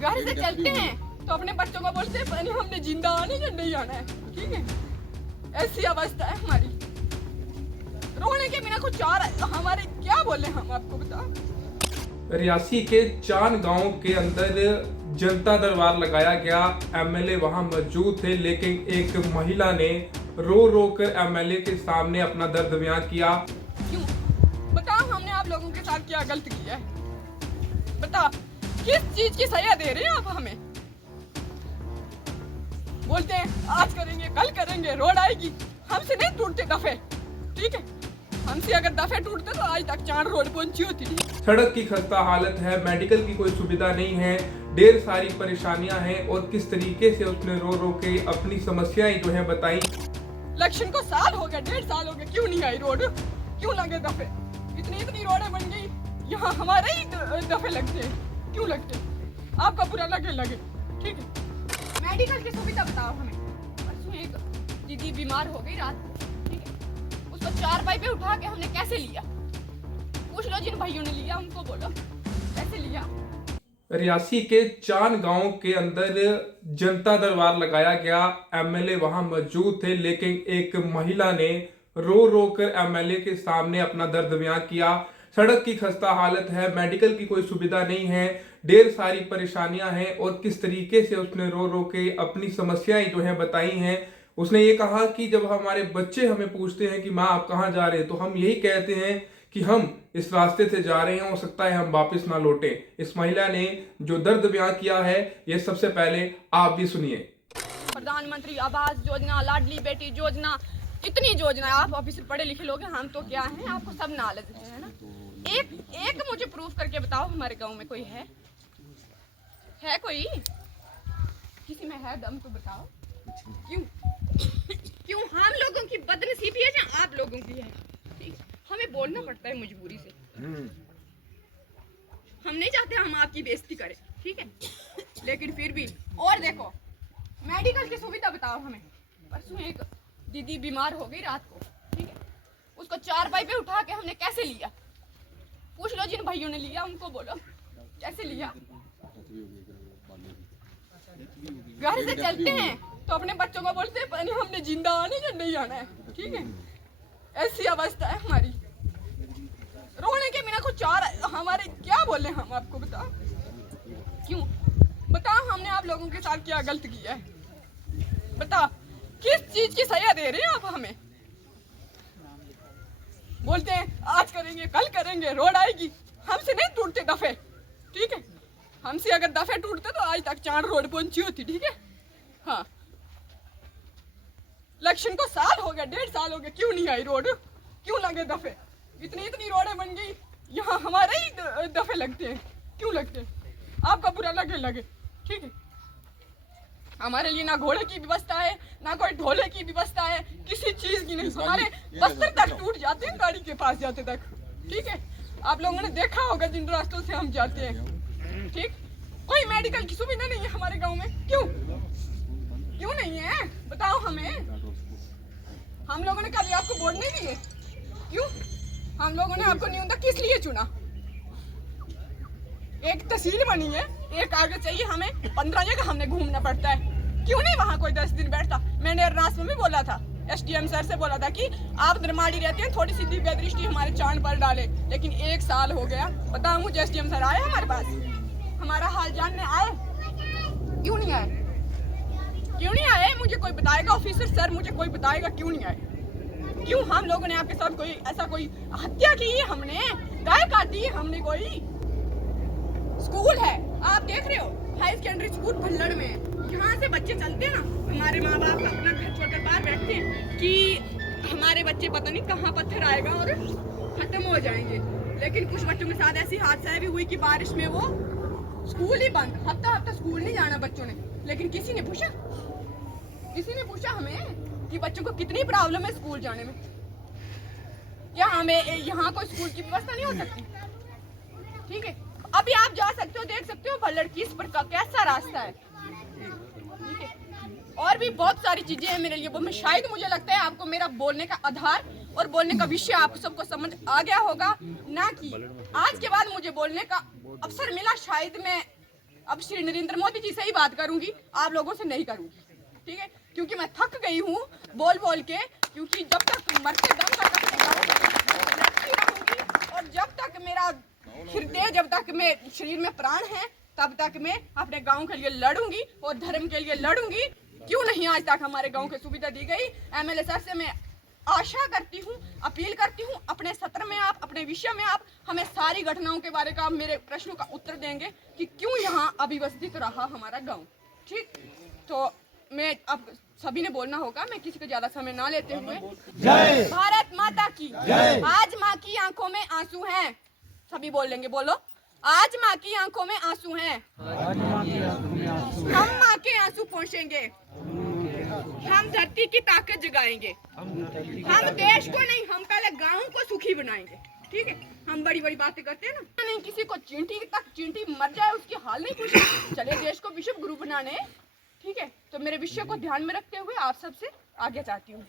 घर से चलते हैं तो अपने बच्चों को बोलते हैं हमने जिंदा आने या नहीं आना है, ठीक है। ऐसी अवस्था है हमारी, रोने के बिना कुछ और हमारे क्या बोले हम आपको बताओ। रियासी के चान गांव के अंदर जनता दरबार लगाया गया। एमएलए वहां मौजूद थे, लेकिन एक महिला ने रो रो कर एमएलए के सामने अपना दर्द बयां किया। क्यों बताओ, हमने आप लोगों के साथ क्या गलत किया है? बताओ किस चीज की सजा दे रहे हैं आप हमें? बोलते हैं आज करेंगे कल करेंगे, रोड आएगी। हमसे नहीं टूटते दफे, ठीक है। हमसे अगर दफे टूटते तो आज तक 4 रोड पहुंची होती थी। सड़क की खस्ता हालत है, मेडिकल की कोई सुविधा नहीं है, ढेर सारी परेशानियां हैं। और किस तरीके से उसने रो रो के अपनी समस्याएं जो है बताई। इलेक्शन को साल हो गया, 1.5 साल हो गया, क्यों नहीं आई रोड? क्यों लगे दफे? इतनी रोडें बन गई, यहाँ हमारे ही दफे लगते हैं, क्यों लगते हैं? आपका बुरा लगे, ठीक है। मेडिकल की सुविधा बताओ हमें। परसों एक दीदी बीमार हो गई रात को, ठीक है। उसको 4 पाई पे उठा के हमने कैसे लिया? पूछ लो जिन भाइयों ने लिया, उनको बोलो कैसे लिया। रियासी के चान गांव के अंदर जनता दरबार लगाया गया। एमएलए वहां मौजूद थे, लेकिन एक महिला ने रो रो कर एमएलए के सामने अपना दर्द बयां किया। सड़क की खस्ता हालत है, मेडिकल की कोई सुविधा नहीं है, ढेर सारी परेशानियां हैं। और किस तरीके से उसने रो रो के अपनी समस्याएं जो है बताई हैं। उसने ये कहा कि जब हमारे बच्चे हमें पूछते हैं कि माँ आप कहाँ जा रहे हैं, तो हम यही कहते हैं कि हम इस रास्ते से जा रहे हैं, हो सकता है हम वापस ना लौटें। इस महिला ने जो दर्द बयां किया है, ये सबसे पहले आप भी सुनिए। प्रधानमंत्री आवास योजना, लाडली बेटी योजना, कितनी योजना है। आप ऑफिसर पढ़े लिखे लोग हैं, हम तो क्या हैं, आपको सब नॉलेज है ना। एक मुझे प्रूफ करके बताओ हमारे गांव में कोई है कोई? किसी में है दम तो बताओ। क्यों हम लोगों की बदनसीबी है या आप लोगों की है? ठीक, हमें बोलना पड़ता है मजबूरी से। हम नहीं चाहते हम आपकी बेइज्जती करें, ठीक है, लेकिन फिर भी। और देखो मेडिकल की सुविधा बताओ हमें। परसों एक दीदी बीमार हो गई रात को, ठीक है। उसको 4 पाई पे उठा के हमने कैसे लिया? पूछ लो जिन भाइयों ने लिया, उनको बोलो कैसे लिया। घर से चलते हैं तो अपने बच्चों को बोलते हैं हमने जिंदा आने या नहीं आना है, ठीक है। ऐसी अवस्था है हमारी, रोने के बिना कुछ और हमारे क्या बोले हम आपको बताओ। क्यों बताओ, हमने आप लोगों के साथ क्या गलत किया है? बताओ किस चीज की सजा दे रहे हैं आप हमें? बोलते हैं आज करेंगे कल करेंगे, रोड आएगी। हमसे नहीं टूटते दफे, ठीक है। हमसे अगर दफे टूटते तो आज तक 4 रोड पहुंची होती, ठीक है। हाँ, इलेक्शन को साल हो गया, 1.5 साल हो गया, क्यों नहीं आई रोड? क्यों लगे दफे? इतनी रोडें बन गई, यहाँ हमारे ही दफे लगते हैं, क्यों लगते हैं? आपका बुरा लगे, ठीक है। हमारे लिए ना घोड़े की व्यवस्था है, ना कोई ढोले की व्यवस्था है, किसी चीज की नहीं। हमारे बस्तर तक टूट जाते हैं गाड़ी के पास जाते तक, ठीक है। आप लोगों ने देखा होगा जिन रास्तों से हम जाते हैं, ठीक। कोई मेडिकल की सुविधा नहीं है हमारे गांव में, क्यों नहीं है बताओ हमें। हम लोगों ने कभी आपको वोट नहीं दिए, क्यों? हम लोगों ने आपको न्यूनतम किस लिए चुना? एक तहसील बनी है, एक कागज चाहिए हमें, 15 जगह हमने घूमना पड़ता है। क्यों नहीं वहाँ कोई 10 दिन बैठता? मैंने रात में भी बोला था, एसडीएम सर से बोला था कि आप निर्माणी रहते हैं, थोड़ी सी दिव्य दृष्टि हमारे चांद पर डाले। लेकिन 1 साल हो गया, बताओ मुझे एसडीएम सर आए हमारे पास? हमारा हाल जानने आए? क्यों नहीं आए? मुझे कोई बताएगा ऑफिसर सर, मुझे कोई बताएगा क्यों नहीं आए? क्यों हम लोगों ने आपके साथ कोई ऐसा कोई हत्या की है? हमने गाय काटी है? हमने कोई स्कूल है, आप देख रहे हो, हाई सेकेंडरी स्कूल भल्लड़ में, यहाँ से बच्चे चलते हैं ना, हमारे माँ बाप अपना घर छोड़कर बाहर बैठते हैं कि हमारे बच्चे पता नहीं कहाँ पत्थर आएगा और खत्म हो जाएंगे। लेकिन कुछ बच्चों के साथ ऐसी हादसा भी हुई कि बारिश में वो स्कूल ही बंद, हफ्ता स्कूल नहीं जाना बच्चों ने। लेकिन किसी ने पूछा हमें कि बच्चों को कितनी प्रॉब्लम है स्कूल जाने में? क्या हमें यहाँ कोई स्कूल की व्यवस्था नहीं हो सकती? ठीक है, अभी आप जा सकते हो, देख सकते हो भल्लड़ किस प्रकार कैसा रास्ता है, ठीक है। और भी बहुत सारी चीजें हैं मेरे लिए, वो मैं शायद मुझे लगता है आपको मेरा बोलने का आधार और बोलने का विषय आप सबको समझ आ गया होगा ना, कि आज के बाद मुझे बोलने का अवसर मिला, शायद मैं अब श्री नरेंद्र मोदी जी से ही बात करूंगी, आप लोगों से नहीं करूंगी, ठीक है? क्योंकि मैं थक गई हूँ बोल बोल के, क्योंकि जब तक मरते दम तक अपने गाँव में लड़ती रहूंगी और जब तक मेरा हृदय, जब तक मेरे शरीर में प्राण है, तब तक मैं अपने गांव के लिए लड़ूंगी और धर्म के लिए लड़ूंगी। क्यों नहीं आज तक हमारे गांव की सुविधा दी गई? एमएलए सर से मैं आशा करती हूँ, अपील करती हूँ, अपने सत्र में आप, अपने विषय में आप हमें सारी घटनाओं के बारे का, मेरे प्रश्नों का उत्तर देंगे कि क्यों यहाँ अव्यवस्थित रहा हमारा गाँव। ठीक, तो मैं अब सभी ने बोलना होगा, मैं किसी को ज्यादा समय ना लेते हुए। जय भारत माता की जय। आज माँ की आंखों में आंसू हैं, सभी बोल लेंगे, बोलो, आज माँ की आंखों में आंसू हैं, हम माँ के आंसू पोंछेंगे, हम धरती की ताकत जगाएंगे, हम देश को नहीं, हम पहले गाँव को सुखी बनाएंगे। ठीक है, हम बड़ी बड़ी बातें करते हैं ना, नहीं किसी को चींटी मर जाए उसकी हाल नहीं पूछे, चले देश को विश्व गुरु बनाने। ठीक है, तो मेरे विषय को ध्यान में रखते हुए आप सबसे आगे चाहती हूँ।